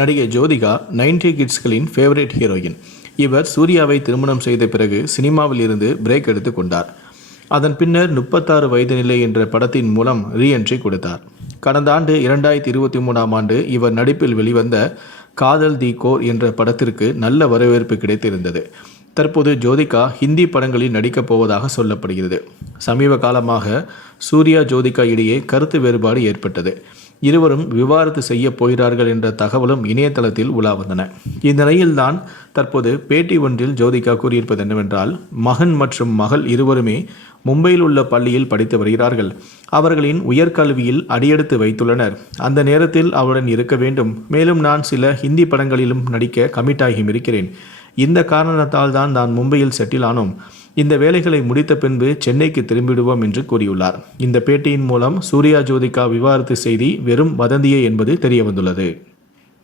நடிகை ஜோதிகா நைன்டி கிட்ஸ்களின் favourite heroine இவர் சூர்யாவை திருமணம் செய்த பிறகு சினிமாவில் இருந்து பிரேக் எடுத்து கொண்டார். அதன் பின்னர் முப்பத்தாறு வயது நிலை என்ற படத்தின் மூலம் ரீஎன்ட்ரி கொடுத்தார். கடந்த ஆண்டு இரண்டாயிரத்தி இருபத்தி மூணாம் ஆண்டு இவர் நடிப்பில் வெளிவந்த காதல் தி கோர் என்ற படத்திற்கு நல்ல வரவேற்பு கிடைத்திருந்தது. தற்போது ஜோதிகா ஹிந்தி படங்களில் நடிக்கப் போவதாக சொல்லப்படுகிறது. சமீப காலமாக சூர்யா ஜோதிகா இடையே கருத்து வேறுபாடு ஏற்பட்டது. இருவரும் விவாதத்து செய்ய போகிறார்கள் என்ற தகவலும் இணையதளத்தில் உலா வந்தன. இந்த நிலையில்தான் தற்போது பேட்டி ஒன்றில் ஜோதிகா கூறியிருப்பது என்னவென்றால் மகன் மற்றும் மகள் இருவருமே மும்பையில் உள்ள பள்ளியில் படித்து வருகிறார்கள். அவர்களின் உயர்கல்வியில் அடியெடுத்து வைத்துள்ளனர். அந்த நேரத்தில் அவருடன் இருக்க வேண்டும். மேலும் நான் சில ஹிந்தி படங்களிலும் நடிக்க கமிட் ஆகியும் இருக்கிறேன். இந்த காரணத்தால் தான் நான் மும்பையில் செட்டில் ஆனோம். இந்த வேலைகளை முடித்த பின்பு சென்னைக்கு திரும்பிடுவோம் என்று கூறியுள்ளார். இந்த பேட்டியின் மூலம் சூர்யா ஜோதிகா விவாகரத்து செய்தி வெறும் வதந்தியே என்பது தெரியவந்துள்ளது.